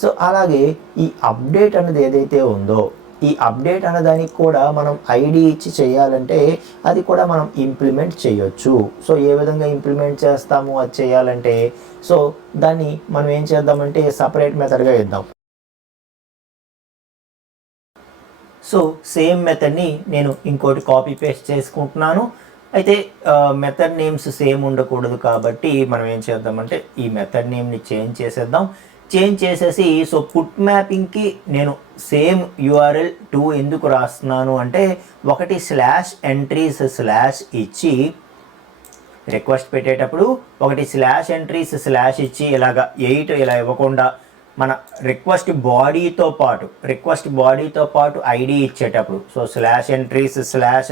So అలాగే ఈ update అనేది ఏదైతే ఉందో ఈ అప్డేట్ అనేదానికి కూడా మనం ఐడి ఇచ్చి చేయాలంటే అది కూడా మనం ఇంప్లిమెంట్ చేయొచ్చు. సో ఏ విధంగా ఇంప్లిమెంట్ చేస్తాము అది చేయాలంటే, సో దాన్ని మనం ఏం చేద్దామంటే సపరేట్ మెథడ్గా ఇద్దాం. సో సేమ్ మెథడ్ని నేను ఇంకోటి కాపీ పేస్ట్ చేసుకుంటున్నాను. అయితే మెథడ్ నేమ్స్ సేమ్ ఉండకూడదు కాబట్టి మనం ఏం చేద్దామంటే ఈ మెథడ్ నేమ్ని చేంజ్ చేసేద్దాం. చేంజ్ చేసేసి సో పుట్ మ్యాపింగ్కి నేను సేమ్ యూఆర్ఎల్ 2 ఎందుకు రాస్తున్నాను అంటే ఒకటి /entries/ ఇచ్చి రిక్వెస్ట్ పెట్టేటప్పుడు ఒకటి /entries/ ఇచ్చి ఇలాగ 8 ఇలా ఇవ్వకుండా మన రిక్వెస్ట్ బాడీతో పాటు ఐడి ఇచ్చేటప్పుడు సో /entries/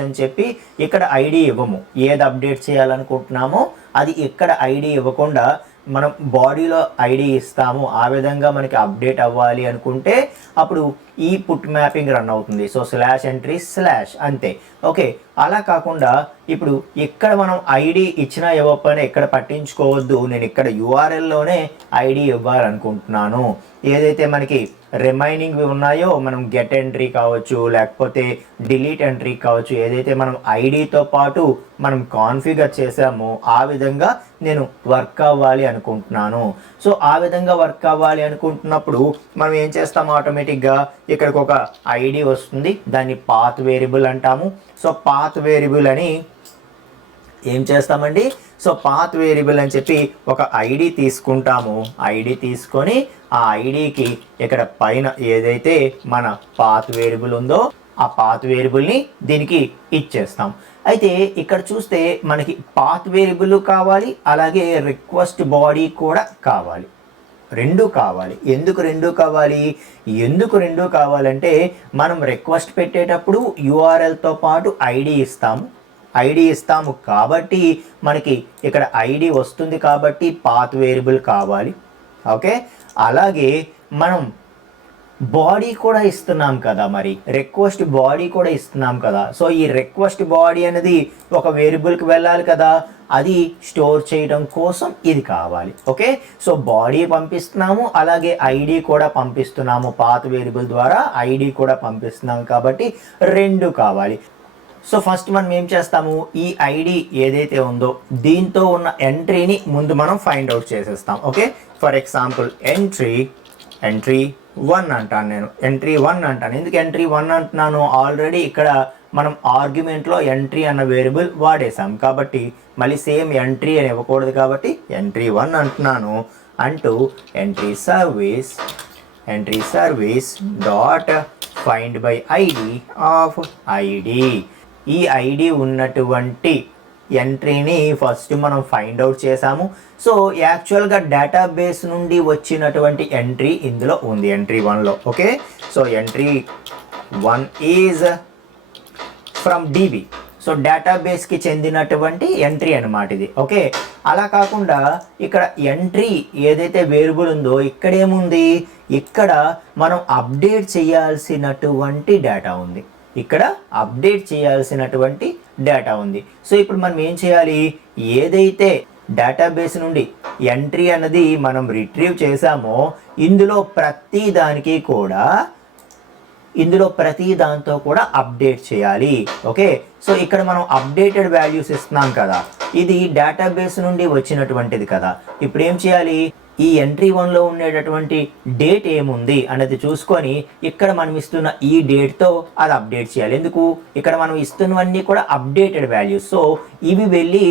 అని చెప్పి ఇక్కడ ఐడి ఇవ్వము. ఏది అప్డేట్ చేయాలనుకుంటున్నామో అది ఇక్కడ ఐడి ఇవ్వకుండా మనం బాడీలో ఐడి ఇస్తాము. ఆ విధంగా మనకి అప్డేట్ అవ్వాలి అనుకుంటే అప్పుడు ఈ పుట్ మ్యాపింగ్ రన్ అవుతుంది. సో /entries/ అంతే. ఓకే, అలా కాకుండా ఇప్పుడు ఇక్కడ మనం ఐడి ఇచ్చినా ఇవ్వకపోయినా ఇక్కడ పట్టించుకోవద్దు. నేను ఇక్కడ యూఆర్ఎల్లోనే ఐడి ఇవ్వాలనుకుంటున్నాను. ఏదైతే మనకి రిమైనింగ్వి ఉన్నాయో మనం గెట్ ఎంట్రీ కావచ్చు లేకపోతే డిలీట్ ఎంట్రీ కావచ్చు, ఏదైతే మనం ఐడితో పాటు మనం కాన్ఫిగర్ చేసామో ఆ విధంగా నేను వర్క్ అవ్వాలి అనుకుంటున్నాను. సో ఆ విధంగా వర్క్ అవ్వాలి అనుకుంటున్నప్పుడు మనం ఏం చేస్తాము, ఆటోమేటిక్గా ఇక్కడికి ఒక ఐడి వస్తుంది, దాన్ని పాత్ వేరియబుల్ అంటాము. సో పాత్ వేరియబుల్ అని ఏం చేస్తామండి, సో పాత్ వేరియబుల్ అని చెప్పి ఒక ఐడి తీసుకుంటాము. ఐడి తీసుకొని ఆ ఐడికి ఇక్కడ పైన ఏదైతే మన పాత్ వేరియబుల్ ఉందో ఆ పాత్ వేరియబుల్ని దీనికి ఇచ్చేస్తాం. అయితే ఇక్కడ చూస్తే మనకి పాత్ వేరియబుల్ కావాలి, అలాగే రిక్వెస్ట్ బాడీ కూడా కావాలి, రెండు కావాలి. ఎందుకు రెండు కావాలంటే మనం రిక్వెస్ట్ పెట్టేటప్పుడు యూఆర్ఎల్తో పాటు ఐడి ఇస్తాము కాబట్టి మనకి ఇక్కడ ఐడి వస్తుంది కాబట్టి పాత్ వేరియబుల్ కావాలి. ఓకే, అలాగే మనం బాడీ కూడా ఇస్తున్నాం కదా, మరి రిక్వెస్ట్ బాడీ కూడా ఇస్తున్నాం కదా. సో ఈ రిక్వెస్ట్ బాడీ అనేది ఒక వేరియబుల్కి వెళ్ళాలి కదా, అది స్టోర్ చేయడం కోసం ఇది కావాలి. ఓకే, సో బాడీ పంపిస్తున్నాము, అలాగే ఐడి కూడా పంపిస్తున్నాము. పాత్ వేరియబుల్ ద్వారా ఐడి కూడా పంపిస్తున్నాము కాబట్టి రెండు కావాలి. సో ఫస్ట్ మనం ఏం చేస్తాము, ఈ ఐడి ఏదైతే ఉందో దీంతో ఉన్న ఎంట్రీని ముందు మనం ఫైండ్ అవుట్ చేసేస్తాం. ఓకే, ఫర్ ఎగ్జాంపుల్ ఎంట్రీ 1 అంటాను నేను. ఎంట్రీ 1 అంటాను. ఎందుకు ఎంట్రీ 1 అంటున్నాను, ఆల్రెడీ ఇక్కడ మనం ఆర్గ్యుమెంట్లో ఎంట్రీ అన్న వేరియబుల్ వాడేసాం కాబట్టి మళ్ళీ సేమ్ ఎంట్రీ అని ఇవ్వకూడదు కాబట్టి ఎంట్రీ 1 అంటున్నాను. అంటూ entry service dot find by ID of ID. ఈ ఐడి ఉన్నటువంటి ఎంట్రీని ఫస్ట్ మనం ఫైండ్ అవుట్ చేసాము. సో యాక్చువల్గా డేటాబేస్ నుండి వచ్చినటువంటి ఎంట్రీ ఇందులో ఉంది, ఎంట్రీ 1లో. Okay, so entry 1 is from DB. So డేటాబేస్కి చెందినటువంటి ఎంట్రీ అన్నమాట ఇది. ఓకే, అలా కాకుండా ఇక్కడ ఎంట్రీ ఏదైతే వేరియబుల్ ఉందో ఇక్కడ ఏముంది, ఇక్కడ మనం అప్డేట్ చేయాల్సినటువంటి డేటా ఉంది. సో ఇప్పుడు మనం ఏం చేయాలి, ఏదైతే డేటాబేస్ నుండి ఎంట్రీ అన్నది మనం రిట్రీవ్ చేసామో ఇందులో ప్రతి దాంతో కూడా అప్డేట్ చేయాలి. ఓకే, సో ఇక్కడ మనం అప్డేటెడ్ వాల్యూస్ ఇస్తున్నాం కదా, ఇది డేటాబేస్ నుండి వచ్చినటువంటిది కదా. ఇప్పుడు ఏం చేయాలి, ఈ ఎంట్రీ 1లో ఉండేటటువంటి డేట్ ఏముంది అనేది చూసుకొని ఇక్కడ మనం ఇస్తున్న ఈ డేట్తో అది అప్డేట్ చేయాలి. ఎందుకు, ఇక్కడ మనం ఇస్తున్నవన్నీ కూడా అప్డేటెడ్ వాల్యూస్. సో ఇవి వెళ్ళి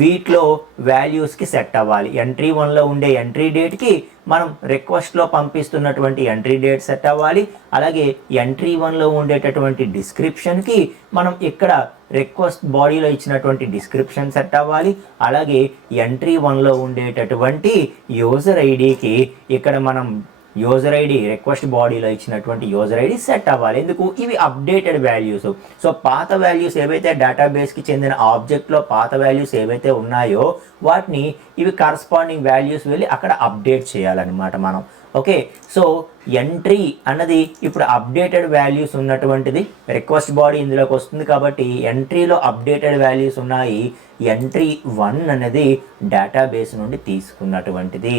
వీటిలో వాల్యూస్కి సెట్ అవ్వాలి. ఎంట్రీ 1లో ఉండే ఎంట్రీ డేట్కి మనం రిక్వెస్ట్లో పంపిస్తున్నటువంటి ఎంట్రీ డేట్ సెట్ అవ్వాలి. అలాగే ఎంట్రీ 1లో ఉండేటటువంటి డిస్క్రిప్షన్కి మనం ఇక్కడ రిక్వెస్ట్ బాడీలో ఇచ్చినటువంటి డిస్క్రిప్షన్ సెట్ అవ్వాలి. అలాగే ఎంట్రీ 1లో ఉండేటటువంటి యూజర్ ఐడికి ఇక్కడ మనం యూజర్ ఐడి రిక్వెస్ట్ బాడీలో ఇచ్చినటువంటి యూజర్ ఐడి సెట్ అవ్వాలి. ఎందుకు, ఇవి అప్డేటెడ్ వాల్యూస్. సో పాత వాల్యూస్ ఏవైతే డేటాబేస్కి చెందిన ఆబ్జెక్ట్లో పాత వాల్యూస్ ఏవైతే ఉన్నాయో వాటిని ఇవి కరస్పాండింగ్ వాల్యూస్ వెళ్ళి అక్కడ అప్డేట్ చేయాలన్నమాట మనం. ఓకే, సో ఎంట్రీ అన్నది ఇప్పుడు అప్డేటెడ్ వాల్యూస్ ఉన్నటువంటిది. రిక్వెస్ట్ బాడీ ఇందులోకి వస్తుంది కాబట్టి ఎంట్రీలో అప్డేటెడ్ వాల్యూస్ ఉన్నాయి. ఎంట్రీ 1 అనేది డేటాబేస్ నుండి తీసుకున్నటువంటిది.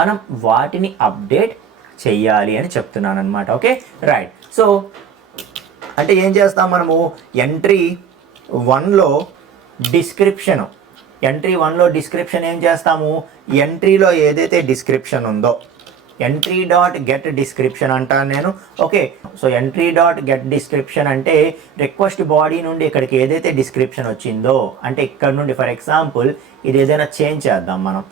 మనం వాటిని అప్డేట్ చెయ్యాలి అని చెప్తున్నాను అనమాట. Okay right. సో అంటే ఏం చేస్తాం మనము, ఎంట్రీ 1లో డిస్క్రిప్షన్ ఏం చేస్తాము, ఎంట్రీలో ఏదైతే డిస్క్రిప్షన్ ఉందో ఎంట్రీ డాట్ గెట్ డిస్క్రిప్షన్ అంటాను నేను. Okay so entry dot get description అంటే రిక్వెస్ట్ బాడీ నుండి ఇక్కడికి ఏదైతే డిస్క్రిప్షన్ వచ్చిందో, అంటే ఇక్కడ నుండి ఫర్ ఎగ్జాంపుల్ ఇది ఏదైనా చేంజ్ చేద్దాం మనం,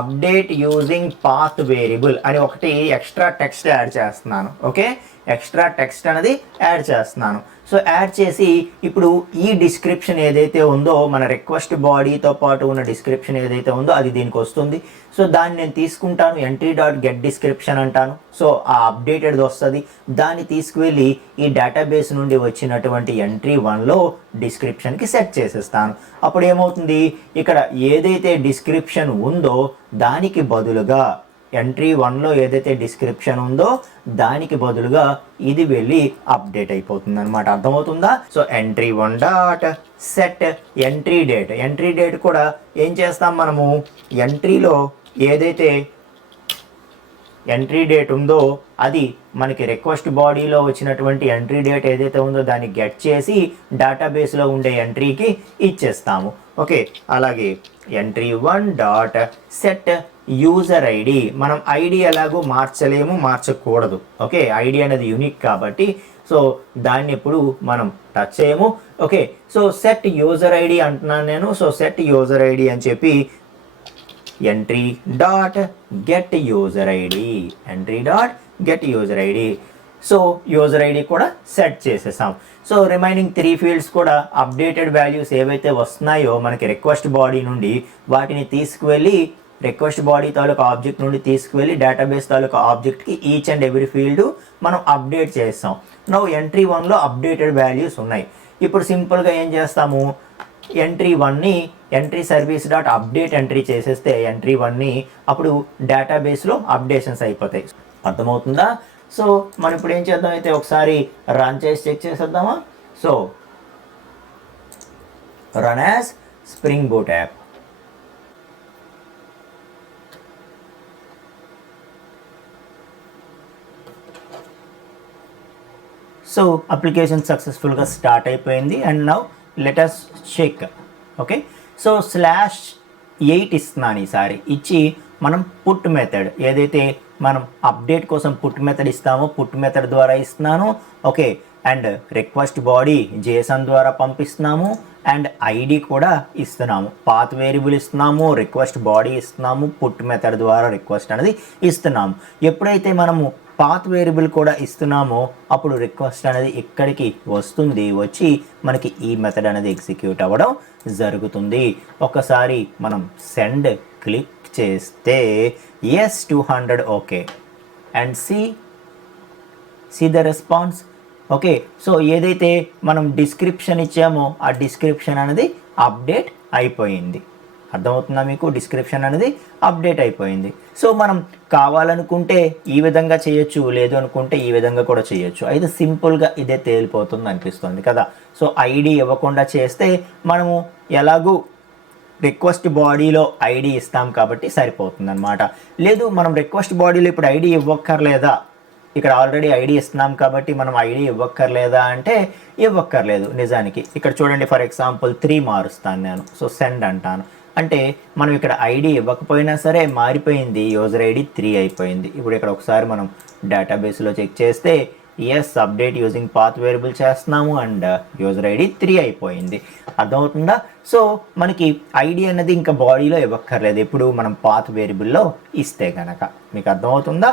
అప్డేట్ యూజింగ్ పాత్ వేరియబుల్ అని ఒకటి ఎక్స్ట్రా టెక్స్ట్ యాడ్ చేస్తున్నాను. ఓకే ఎక్స్ట్రా టెక్స్ట్ అనేది యాడ్ చేస్తున్నాను. సో యాడ్ చేసి ఇప్పుడు ఈ డిస్క్రిప్షన్ ఏదైతే ఉందో, మన రిక్వెస్ట్ బాడీతో పాటు ఉన్న డిస్క్రిప్షన్ ఏదైతే ఉందో అది దీనికి వస్తుంది. సో దాన్ని నేను తీసుకుంటాను, ఎంట్రీ డాట్ గెట్ డిస్క్రిప్షన్ అంటాను. సో ఆ అప్డేటెడ్ వస్తుంది, దాన్ని తీసుకువెళ్ళి ఈ డేటాబేస్ నుండి వచ్చినటువంటి ఎంట్రీ 1లో డిస్క్రిప్షన్కి సెట్ చేసేస్తాను. అప్పుడు ఏమవుతుంది, ఇక్కడ ఏదైతే డిస్క్రిప్షన్ ఉందో దానికి బదులుగా ఎంట్రీ 1లో ఏదైతే డిస్క్రిప్షన్ ఉందో దానికి బదులుగా ఇది వెళ్ళి అప్డేట్ అయిపోతుంది అనమాట. అర్థమవుతుందా? So entry 1 dot set entry date కూడా ఏం చేస్తాం మనము, ఎంట్రీలో ఏదైతే ఎంట్రీ డేట్ ఉందో అది మనకి రిక్వెస్ట్ బాడీలో వచ్చినటువంటి ఎంట్రీ డేట్ ఏదైతే ఉందో దాన్ని గెట్ చేసి డేటాబేస్లో ఉండే ఎంట్రీకి ఇచ్చేస్తాము. ఓకే అలాగే entry 1 dot set user ID, మనం ఐడి ఎలాగో మార్చకూడదు. ఓకే ఐడి అనేది యూనిక్ కాబట్టి సో దాన్ని ఎప్పుడు మనం టచ్ చేయము. Okay so set user ID అంటున్నాను నేను. సో సెట్ యూజర్ ఐడి అని చెప్పి entry dot get user ID so user ID కూడా సెట్ చేసేసాం. సో రిమైనింగ్ 3 ఫీల్డ్స్ కూడా అప్డేటెడ్ వాల్యూస్ ఏవైతే వస్తున్నాయో మనకి రిక్వెస్ట్ బాడీ నుండి వాటిని తీసుకువెళ్ళి రిక్వెస్ట్ బాడీ తాలూకా ఆబ్జెక్ట్ నుండి తీసుకువెళ్ళి డేటాబేస్ తాలూకా ఆబ్జెక్ట్కి ఈచ్ అండ్ ఎవ్రీ ఫీల్డ్ మనం అప్డేట్ చేస్తాం. నౌ ఎంట్రీ 1లో అప్డేటెడ్ వాల్యూస్ ఉన్నాయి. ఇప్పుడు సింపుల్గా ఏం చేస్తాము, ఎంట్రీ 1ని entry service dot update entry చేసేస్తే ఎంట్రీ 1ని అప్పుడు డేటాబేస్లో అప్డేషన్స్ అయిపోతాయి. అర్థమవుతుందా? సో మనం ఇప్పుడు ఏం చేద్దాం అయితే ఒకసారి రన్ చేసి చెక్ చేసేద్దామా. So run as spring boot app. So application సక్సెస్ఫుల్గా స్టార్ట్ అయిపోయింది. And now let us check. Okay so /8 ఇస్తున్నాను ఈసారి. ఇచ్చి మనం పుట్ మెథడ్ ఏదైతే మనం అప్డేట్ కోసం పుట్ మెథడ్ ఇస్తామో పుట్ మెథడ్ ద్వారా ఇస్తున్నాను. Okay and request body JSON ద్వారా పంపిస్తున్నాము అండ్ ఐడి కూడా ఇస్తున్నాము, పాత్ వేరియబుల్ ఇస్తున్నాము, రిక్వెస్ట్ బాడీ ఇస్తున్నాము, పుట్ మెథడ్ ద్వారా రిక్వెస్ట్ అనేది ఇస్తున్నాము. ఎప్పుడైతే మనము పాత్ వేరియబుల్ కూడా ఇస్తున్నామో అప్పుడు రిక్వెస్ట్ అనేది ఇక్కడికి వస్తుంది, వచ్చి మనకి ఈ మెథడ్ అనేది ఎగ్జిక్యూట్ అవ్వడం జరుగుతుంది. ఒకసారి మనం సెండ్ క్లిక్ చేస్తే yes 200 okay and see the response. Okay so ఏదైతే మనం డిస్క్రిప్షన్ ఇచ్చామో ఆ డిస్క్రిప్షన్ అనేది అప్డేట్ అయిపోయింది. అర్థమవుతుందా మీకు? డిస్క్రిప్షన్ అనేది అప్డేట్ అయిపోయింది. సో మనం కావాలనుకుంటే ఈ విధంగా చేయొచ్చు, లేదు అనుకుంటే ఈ విధంగా కూడా చేయొచ్చు. అయితే సింపుల్గా ఇదే తేలిపోతుంది అనిపిస్తుంది కదా. సో ఐడి ఇవ్వకుండా చేస్తే మనము ఎలాగూ రిక్వెస్ట్ బాడీలో ఐడి ఇస్తాం కాబట్టి సరిపోతుంది అనమాట. లేదు మనం రిక్వెస్ట్ బాడీలో ఇప్పుడు ఐడి ఇవ్వక్కర్లేదా, ఇక్కడ ఆల్రెడీ ఐడి ఇస్తున్నాం కాబట్టి మనం ఐడి ఇవ్వక్కర్లేదా అంటే ఇవ్వక్కర్లేదు నిజానికి. ఇక్కడ చూడండి ఫర్ ఎగ్జాంపుల్ 3 మారుస్తాను నేను. సో సెండ్ అంటాను అంటే మనం ఇక్కడ ఐడి ఇవ్వకపోయినా సరే మారిపోయింది, యూజర్ ఐడి 3 అయిపోయింది. ఇప్పుడు ఇక్కడ ఒకసారి మనం డేటాబేస్లో చెక్ చేస్తే S update using path variable చేస్తున్నాము అండ్ యూజర్ ఐడి 3 అయిపోయింది. అర్థమవుతుందా? సో మనకి ఐడి అనేది ఇంకా బాడీలో ఇవ్వక్కర్లేదు, ఎప్పుడు మనం పాత్ వేరియబుల్లో ఇస్తే కనుక. మీకు అర్థమవుతుందా?